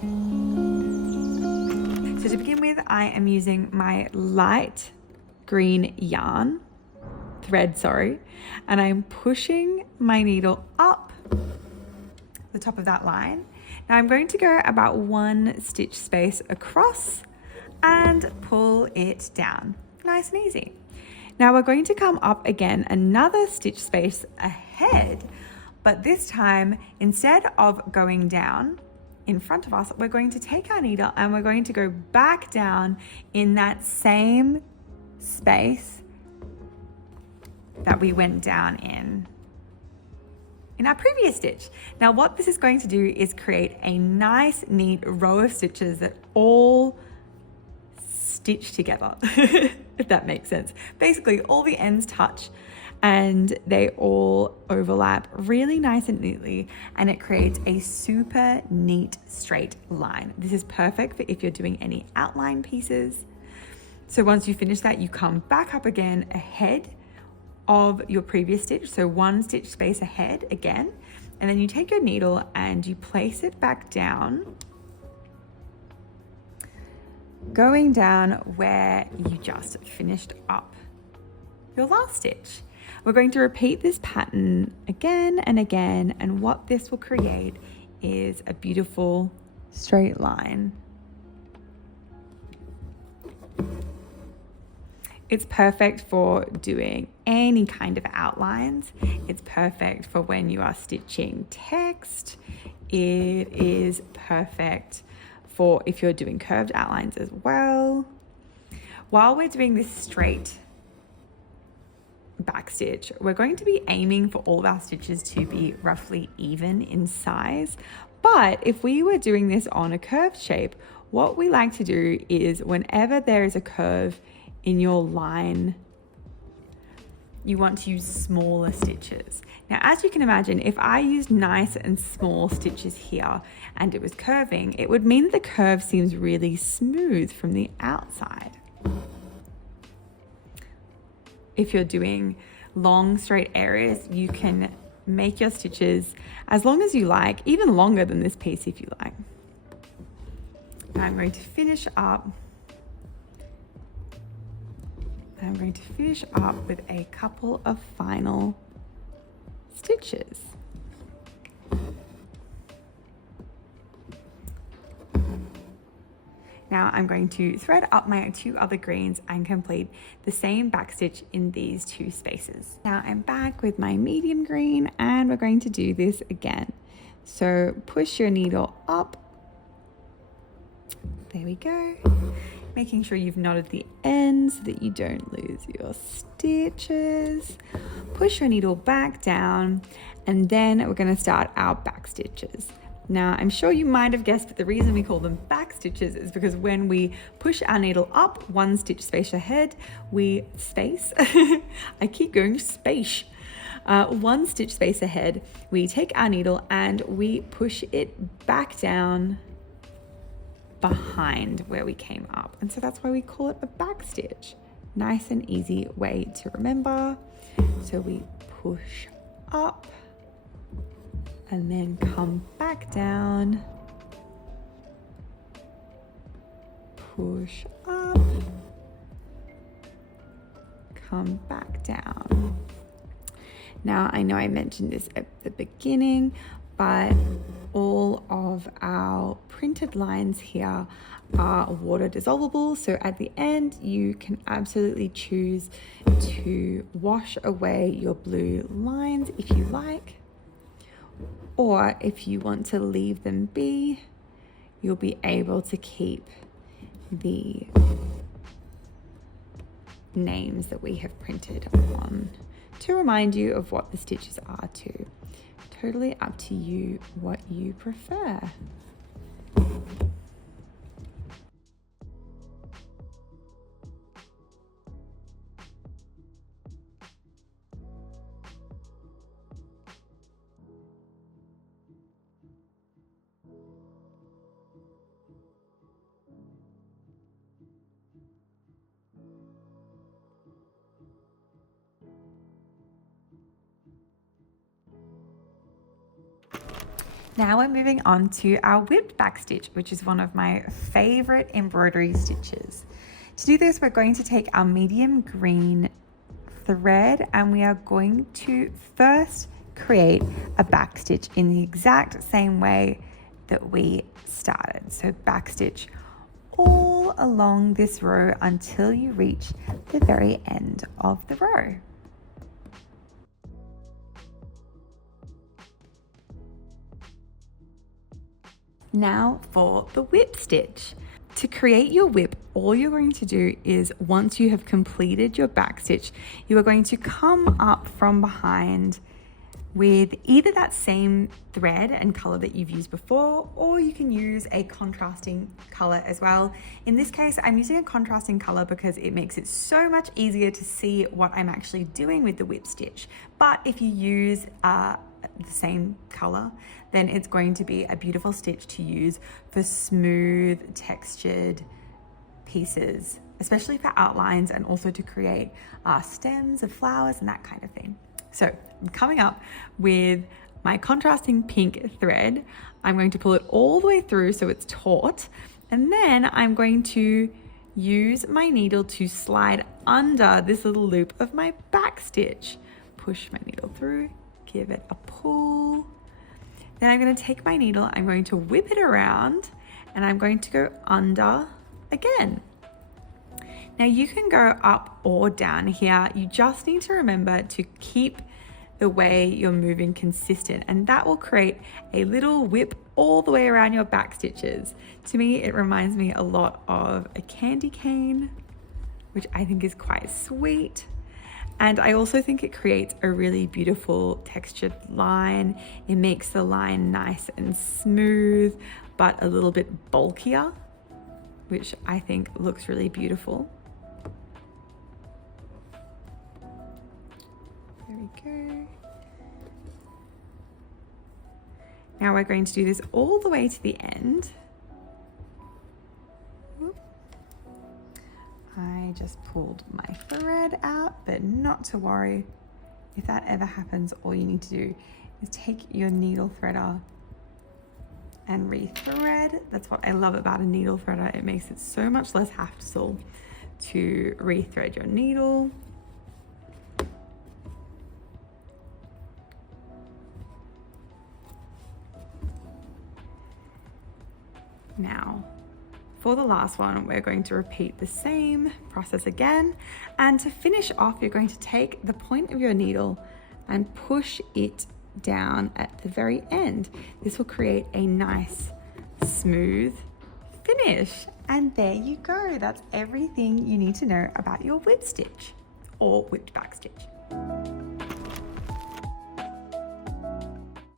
So to begin with, I am using my light green yarn, thread, sorry, and I'm pushing my needle up the top of that line. Now I'm going to go about 1 stitch space across and pull it down, nice and easy. Now we're going to come up again another stitch space ahead, but this time instead of going down in front of us, we're going to take our needle and we're going to go back down in that same space that we went down in our previous stitch. Now what this is going to do is create a nice neat row of stitches that all stitch together, if that makes sense. Basically all the ends touch and they all overlap really nice and neatly, and it creates a super neat straight line. This is perfect for if you're doing any outline pieces. So once you finish that, you come back up again ahead of your previous stitch, so 1 stitch space ahead again, and then you take your needle and you place it back down, going down where you just finished up your last stitch. We're going to repeat this pattern again and again, and what this will create is a beautiful straight line. It's perfect for doing any kind of outlines. It's perfect for when you are stitching text. It is perfect for if you're doing curved outlines as well. While we're doing this straight back stitch, we're going to be aiming for all of our stitches to be roughly even in size. But if we were doing this on a curved shape, what we like to do is whenever there is a curve in your line, you want to use smaller stitches. Now, as you can imagine, if I used nice and small stitches here and it was curving, it would mean that the curve seems really smooth from the outside. If you're doing long straight areas, you can make your stitches as long as you like, even longer than this piece if you like. Now I'm going to finish up. I'm going to finish up with a couple of final stitches. Now I'm going to thread up my 2 other greens and complete the same back stitch in these 2 spaces. Now I'm back with my medium green and we're going to do this again. So push your needle up. There we go. Making sure you've knotted the ends so that you don't lose your stitches. Push your needle back down and then we're going to start our back stitches. Now I'm sure you might have guessed, but the reason we call them back stitches is because when we push our needle up 1 stitch space ahead, we space, I keep going space, 1 stitch space ahead, we take our needle and we push it back down behind where we came up, and so that's why we call it a back stitch. Nice and easy way to remember. So we push up and then come back down, push up, come back down. Now I know I mentioned this at the beginning, but all of our printed lines here are water dissolvable, so at the end you can absolutely choose to wash away your blue lines if you like, or if you want to leave them be, you'll be able to keep the names that we have printed on to remind you of what the stitches are too. Totally up to you what you prefer. Now we're moving on to our whipped back stitch, which is one of my favorite embroidery stitches. To do this, we're going to take our medium green thread and we are going to first create a back stitch in the exact same way that we started. So back stitch all along this row until you reach the very end of the row. Now for the whip stitch. To create your whip, all you're going to do is once you have completed your back stitch, you are going to come up from behind with either that same thread and color that you've used before, or you can use a contrasting color as well. In this case, I'm using a contrasting color because it makes it so much easier to see what I'm actually doing with the whip stitch. But if you use the same color, then it's going to be a beautiful stitch to use for smooth textured pieces, especially for outlines and also to create stems of flowers and that kind of thing. So I'm coming up with my contrasting pink thread. I'm going to pull it all the way through so it's taut, and then I'm going to use my needle to slide under this little loop of my back stitch. Push my needle through, give it a pull. Then I'm going to take my needle, I'm going to whip it around, and I'm going to go under again. Now you can go up or down here. You just need to remember to keep the way you're moving consistent, and that will create a little whip all the way around your back stitches. To me, it reminds me a lot of a candy cane, which I think is quite sweet. And I also think it creates a really beautiful textured line. It makes the line nice and smooth, but a little bit bulkier, which I think looks really beautiful. There we go. Now we're going to do this all the way to the end. I just pulled my thread out, but not to worry. If that ever happens, all you need to do is take your needle threader and rethread. That's what I love about a needle threader. It makes it so much less hassle to rethread your needle. Now, for the last one, we're going to repeat the same process again. And to finish off, you're going to take the point of your needle and push it down at the very end. This will create a nice, smooth finish. And there you go. That's everything you need to know about your whip stitch or whipped back stitch.